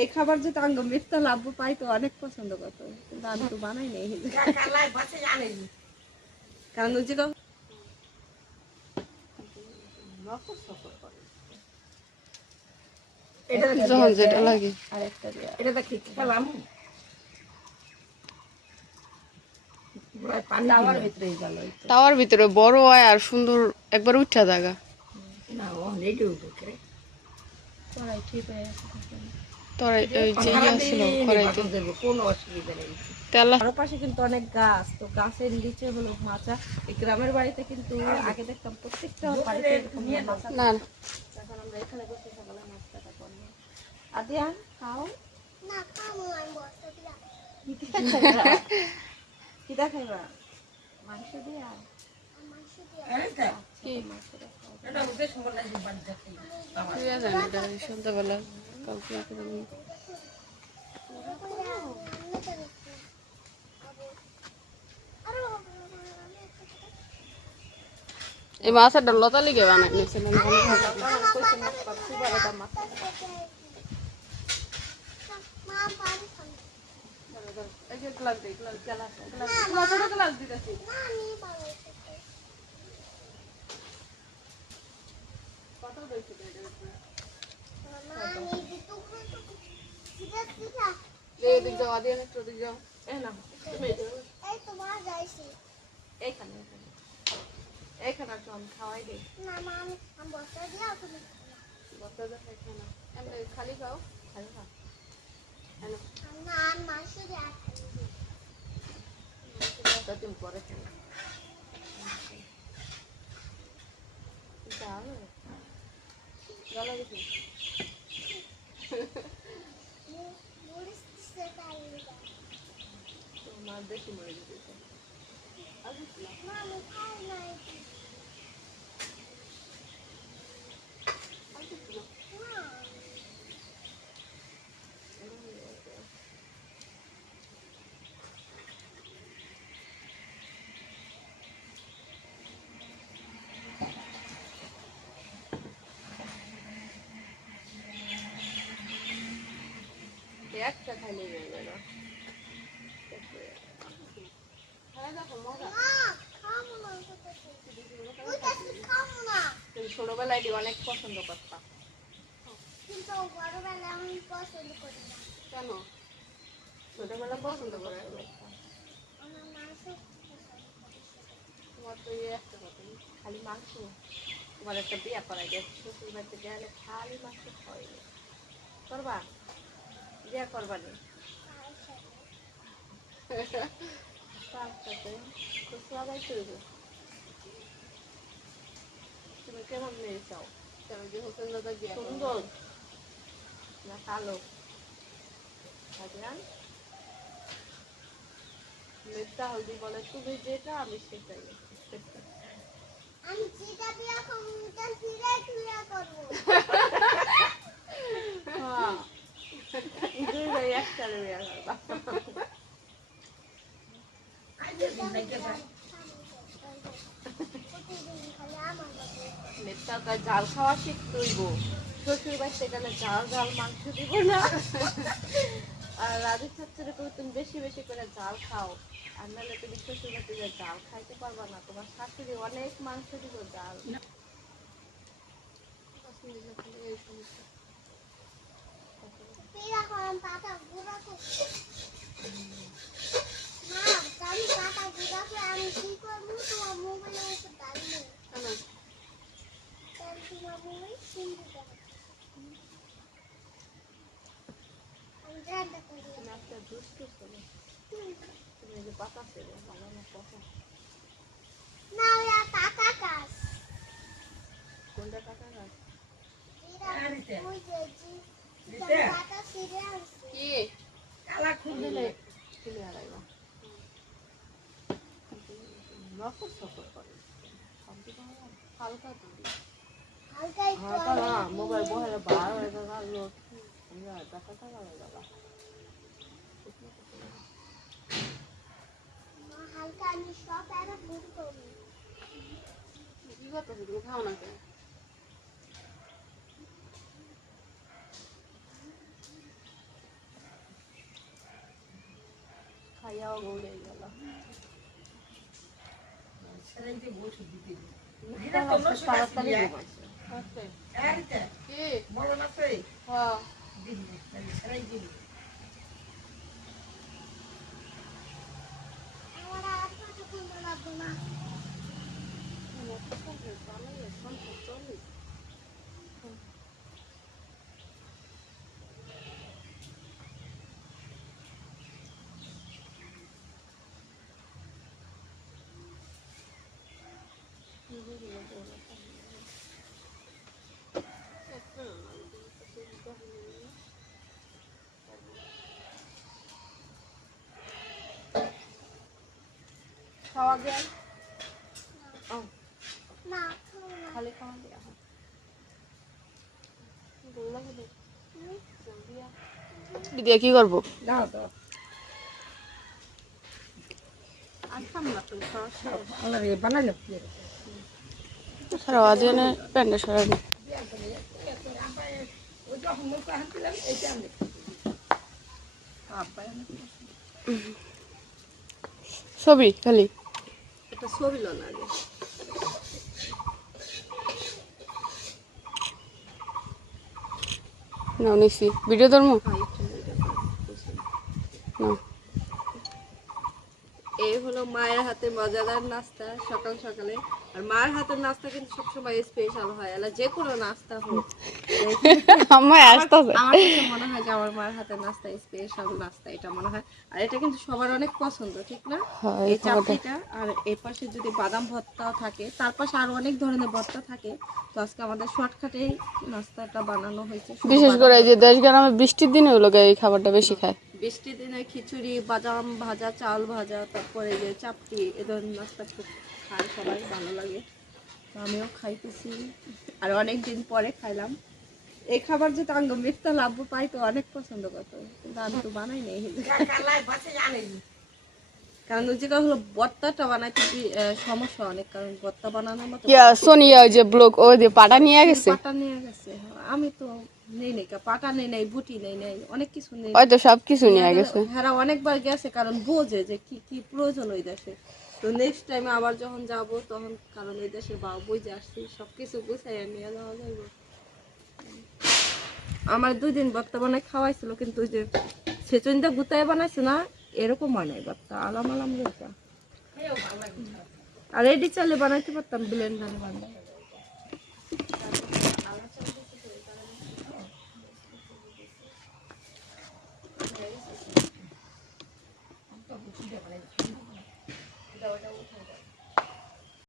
এই খাবার যে টাঙ্গ মিথ্যা লাভ পাই তো অনেক পছন্দ করতো কিন্তু আমি তো বানাই নেই যখন যেটা লাগে। এটা দেখি। খেলাম। তাওয়ার ভিতরে বড় হয় আর সুন্দর একবার উঠা জায়গা না ও নেই উঠে। ঠিক হয়ে তখন। ওই যে ইয়ে ছিল কড়াইতে। কোনো অসুবিধা নেই। তেল পাশে কিন্তু অনেক গাছ তো গাছের নিচে হলো মাচা। এই গ্রামের বাড়িতে কিন্তু আগে দেখতাম প্রত্যেকটা বাড়িতে এরকম মাচা না এখন আমরা এখানে বসে সকালে নাস্তাটা করব আদিয়ান খাও। কিতা খাইবা কিতা খাইবা মাংস দিয়া কি। এটা উদ্দেশ্য বলে এটা সন্ধ্যাবেলা কাউকে করে নিয়ে এই মাছের লতা লিগে বানাই নিয়েছে না ভালো ভালো। তখন কইছে মাছ পাব, সুবার এটা মাছ পাব। এই যে গ্লাস দে, গ্লাস, গ্লাস, গ্লাস, গ্লাসেরও গ্লাস দিতেছি। কত দিয়েছি তো এটার উপরে? দে, এদিক যাও আদি একটু ওদিক যাও এই নাও, তুমি এটা নাও। এইখানে, এইখানে। এইখানে একটু আমি খাওয়াই দিই। বস্তা দেখা খাই না এমনি খালি খাও খালি খাও। তো তুমি পরে খেও। যাও। ভালো গেছে তোমার বেশি মরে যেতেছে। একটা খাইলে হয়ে গেল। হ্যাঁ দেখো মজা ছোটবেলায় অনেক পছন্দ করতাম। কিন্তু বড়বেলা আমি পছন্দ করি না। কেন? ছোটবেলা পছন্দ করে? আমার মাংস তোমার তো এই একটা কথা খালি মাংস। তোমার একটা বিয়া করাই গেছে শ্বশুর বাড়িতে গেলে খালি মাংস খাওয়াই করবা? বিয়া করবা নি? তার সাথে সবাই করবে। তুমি কেমন মেয়ে চাও? কেন যে হোসেন দাদা গিয়া সুন্দর। না কালো? হাজান মেঘটা হলদি বলে তুমি যেটা আমি সেটাই আমি যেটা বিয়া করব ওটা ফিরে বিয়া করব। হ্যাঁ। দুই ভাই একসাথে বিয়া করবা প্রতিদিন খালি আমার বাবা মেঘটা কয় জাল খাওয়া শিখতেইব। শ্বশুর বাড়িতে গেলে জাল জাল, মাংস দিব না। আর রাজু ছাত্রে করে তুমি বেশি বেশি করে জাল খাও। আর নাহলে তুমি শ্বশুর বাড়িতে জাল খাইতে পারবা না, তোমার শাশুড়ি অনেক মাংস দিব জাল করাম পাতা গুঁড়া করছি মা আমি পাতা গুঁড়া করে আমি কি করব তোমার মোবাইলে উপর ডালবো তাহলে তোমার মোবাইল শুনতে পাবে আমি জানতে করি তুমি একটা দুষ্টু ছেলে তুমি এই 하다가 먹을 뭐 해라 바로 해다가 로 이거 따뜻하다가 해다가 이것도 지금 사오는데 가야 오래 이거 사람들이 뭐 준비돼? 내가 건너 수가 있냐? করব কি? কথা আছে? খাও না কেন খাইয়াও গৌড়ে গেল সেটাই যে ওষুধ দিতে দিই। তাড়াতাড়ি ঘুমাইছে। এই যে, কি বলো না সেই, হ্যাঁ দিন নে, তাহলে সেটাই দিবি। আমার আর পাটা খুলতে লাগবে না খাওয়া যায় খালি খাওয়া দেওয়া হয়। দিয়ে কি করব? সারা আজে প্যান্ডা সরানি এনে ছবি খালি। এটা ছবি লাগে। না নিছি। ভিডিও ধর্ম? বুঝি। না। এই হলো মায়ের হাতে মজাদার নাস্তা সকাল সকালে। আর মায়ের হাতের নাস্তা কিন্তু সবসময় স্পেশাল হয় এলা যে কোনো নাস্তা হোক। আমার কাছে মনে হয় যে আমার মায়ের হাতের নাস্তা স্পেশাল নাস্তা এটা মনে হয়। আর এটা কিন্তু সবার অনেক পছন্দ ঠিক না? হ্যাঁ, এই চাটনিটা আর এই পাশে যদি বাদাম ভর্তাও থাকে তার পাশে আরও অনেক ধরনের ভর্তা থাকে। তো আজকে আমাদের শর্টকাটেই নাস্তাটা বানানো হয়েছে বিশেষ করে এই যে দেশ গ্রামে বৃষ্টির দিনে ওগুলো এই খাবারটা বেশি খায়। বৃষ্টির দিনে খিচুড়ি, বাদাম ভাজা, চাল ভাজা, তারপরে যে চাপটি, এ ধরনের নাস্তা খুব খায় সবাই ভালো লাগে। আমিও খাইতেছি। আর অনেক দিন পরে খাইলাম। এই খাবার যে তাঙ্গ মিথ্যা লাভ পাই তো অনেক পছন্দ করতো। কিন্তু আমি তো বানাই নাই। কারণ ওই যেটা হলো বত্তাটা বানাইতে সমস্যা অনেক কারণ বত্তা বানানোর মতো ইয়া সোনিয়া ওই যে ওই যে পাটা নিয়ে গেছে? পাটা নিয়ে গেছে হ্যাঁ, আমি তো নেই নাই পাটা নেই নাই বুটি নেই নাই অনেক কিছু নেই। সব কিছু নিয়ে গেছে। হ্যাঁ অনেকবার গেছে কারণ বোঝে যে কি কি প্রয়োজন ওই দেশে। তো নেক্সট টাইমে আবার যখন যাব তখন কারণ এই দেশে বা বুঝে আসছি সব কিছু গুছাইয়া নিয়ে যাওয়া যাবে আমার দুই দিন বর্তমানে খাওয়াইছিল কিন্তু ওই যে সেচনটা গুতায় বানাইছে না এরকম বানাই বার্তা আলাম আলাম রেখা আর রেডি চালে বানাইতে পারতাম ব্লেন্ডারে বানাই